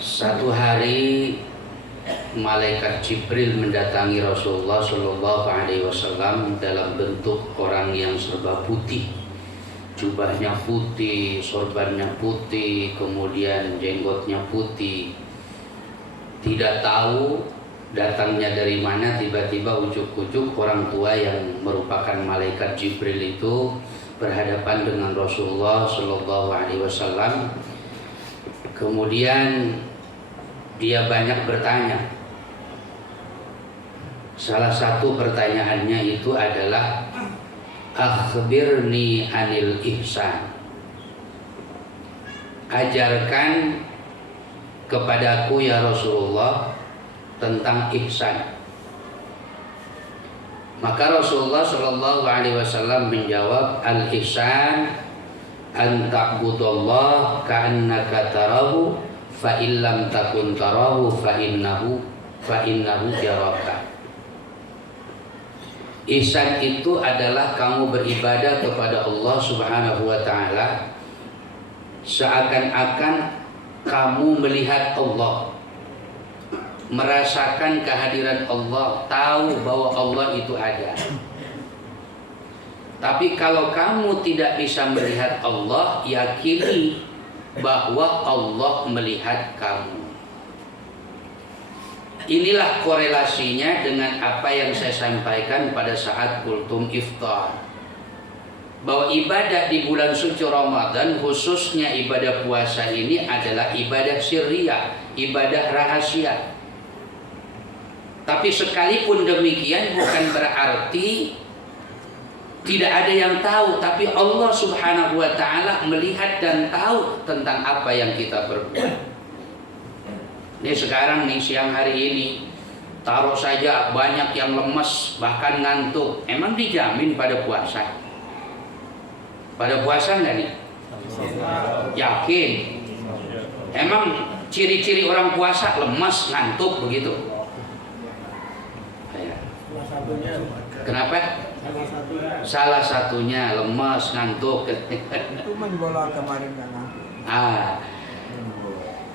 Satu hari malaikat Jibril mendatangi Rasulullah Shallallahu Alaihi Wasallam dalam bentuk orang yang serba putih, jubahnya putih, sorbannya putih, kemudian jenggotnya putih. Tidak tahu datangnya dari mana, tiba-tiba ujuk-ujuk orang tua yang merupakan malaikat Jibril itu berhadapan dengan Rasulullah Shallallahu Alaihi Wasallam. Kemudian dia banyak bertanya. Salah satu pertanyaannya itu adalah akhbirni anil ihsan. Ajarkan kepadaku ya Rasulullah tentang ihsan. Maka Rasulullah Shallallahu Alaihi Wasallam menjawab, al ihsan an ta'budallah ka'annaka tarahu fa illam takun tarahu fa innahu yaraka. Ihsan itu adalah kamu beribadah kepada Allah Subhanahu wa taala seakan-akan kamu melihat Allah, merasakan kehadiran Allah, tahu bahwa Allah itu ada. Tapi kalau kamu tidak bisa melihat Allah, yakini bahwa Allah melihat kamu. Inilah korelasinya dengan apa yang saya sampaikan pada saat kultum iftar, bahwa ibadah di bulan suci Ramadan, khususnya ibadah puasa ini adalah ibadah sirriyah, ibadah rahasia. Tapi sekalipun demikian bukan berarti tidak ada yang tahu, tapi Allah Subhanahu wa taala melihat dan tahu tentang apa yang kita perbuat. Ini sekarang nih, siang hari ini, taruh saja banyak yang lemes, bahkan ngantuk. Emang dijamin pada puasa? Pada puasa nggak nih? Yakin? Emang ciri-ciri orang puasa lemes, ngantuk begitu? Kenapa? Salah satunya lemes, ngantuk. Itu main bola kemarin kan?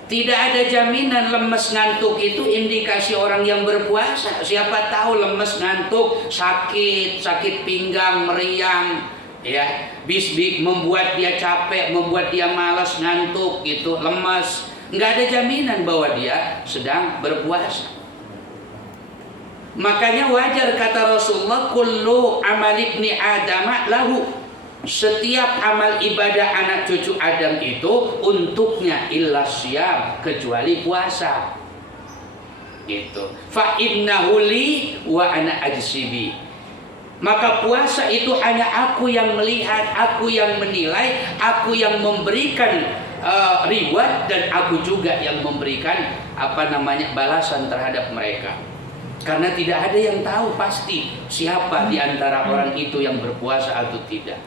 Tidak ada jaminan lemes ngantuk itu indikasi orang yang berpuasa. Siapa tahu lemes ngantuk, sakit pinggang, meriang, ya, bisbik membuat dia capek, membuat dia malas, ngantuk gitu, lemas. Nggak ada jaminan bahwa dia sedang berpuasa. Makanya wajar kata Rasulullah, kullu amal ibni adama lahu. Setiap amal ibadah anak cucu Adam itu untuknya illa syam, kecuali puasa. Gitu. Fa innahu li wa ana ajsibi. Maka puasa itu hanya aku yang melihat, aku yang menilai, aku yang memberikan reward, dan aku juga yang memberikan balasan terhadap mereka. Karena tidak ada yang tahu pasti siapa di antara orang itu yang berpuasa atau tidak.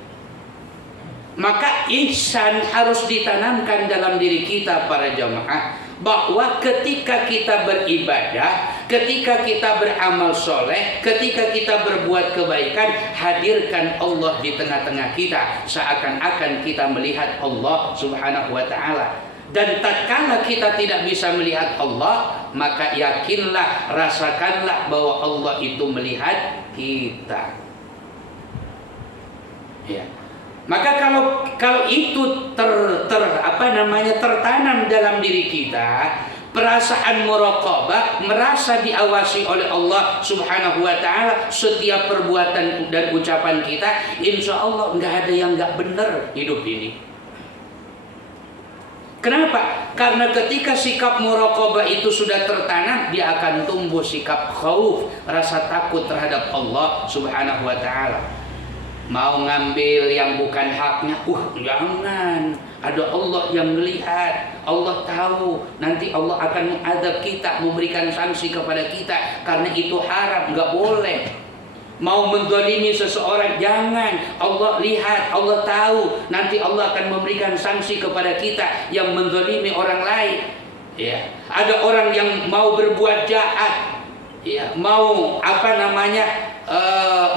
Maka ihsan harus ditanamkan dalam diri kita para jamaah, bahwa ketika kita beribadah, ketika kita beramal soleh, ketika kita berbuat kebaikan, hadirkan Allah di tengah-tengah kita, seakan-akan kita melihat Allah Subhanahu wa ta'ala. Dan tatkala kita tidak bisa melihat Allah, maka yakinlah, rasakanlah bahwa Allah itu melihat kita. Ya. Maka kalau itu tertanam dalam diri kita, perasaan muraqabah, merasa diawasi oleh Allah Subhanahu wa taala setiap perbuatan dan ucapan kita, insya Allah nggak ada yang nggak benar hidup ini. Kenapa? Karena ketika sikap muraqabah itu sudah tertanam, dia akan tumbuh sikap khauf, rasa takut terhadap Allah Subhanahu wa taala. Mau ngambil yang bukan haknya, jangan. Ada Allah yang melihat, Allah tahu. Nanti Allah akan mengadab kita, memberikan sanksi kepada kita, karena itu haram, nggak boleh. Mau menzalimi seseorang, jangan. Allah lihat, Allah tahu. Nanti Allah akan memberikan sanksi kepada kita yang menzalimi orang lain. Ya, ada orang yang mau berbuat jahat, ya, mau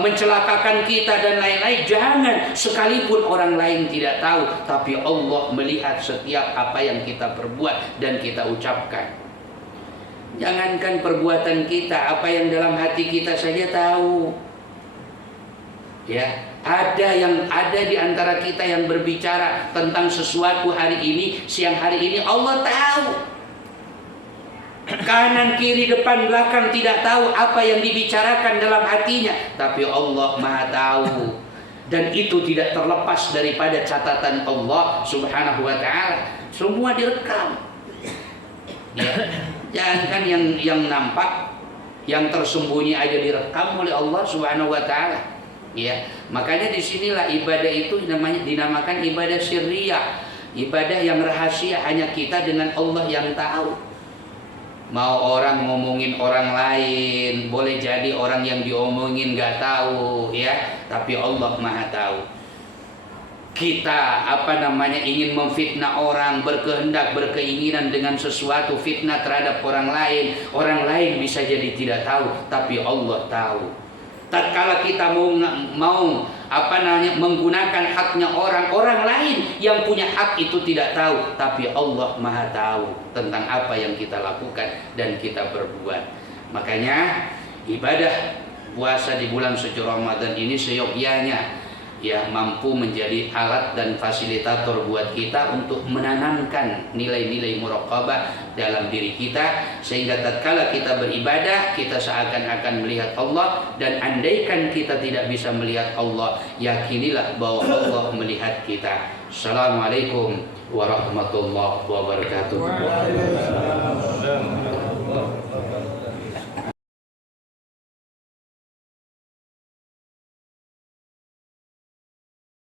mencelakakan kita dan lain-lain. Jangan, sekalipun orang lain tidak tahu, tapi Allah melihat setiap apa yang kita perbuat dan kita ucapkan. Jangankan perbuatan kita, apa yang dalam hati kita saja tahu. Ya, ada di antara kita yang berbicara tentang sesuatu hari ini, siang hari ini, Allah tahu. Kanan, kiri, depan, belakang tidak tahu apa yang dibicarakan dalam hatinya, tapi Allah Maha tahu. Dan itu tidak terlepas daripada catatan Allah Subhanahu wa taala. Semua direkam. Ya. Jangan yang nampak, yang tersembunyi aja direkam oleh Allah Subhanahu wa taala. Ya, makanya disinilah ibadah itu dinamakan ibadah sirriyah, ibadah yang rahasia, hanya kita dengan Allah yang tahu. Mau orang ngomongin orang lain, boleh jadi orang yang diomongin nggak tahu, ya, tapi Allah Maha tahu. Kita ingin memfitnah orang, berkehendak, berkeinginan dengan sesuatu fitnah terhadap orang lain bisa jadi tidak tahu, tapi Allah tahu. Tatkala kita mau menggunakan haknya orang lain yang punya hak itu tidak tahu, tapi Allah Maha tahu tentang apa yang kita lakukan dan kita berbuat. Makanya ibadah puasa di bulan suci Ramadan ini seyogyanya ya mampu menjadi alat dan fasilitator buat kita untuk menanamkan nilai-nilai muraqabah dalam diri kita, sehingga tatkala kita beribadah kita seakan-akan melihat Allah, dan andaikan kita tidak bisa melihat Allah, yakinilah bahwa Allah melihat kita. Assalamualaikum warahmatullahi wabarakatuh.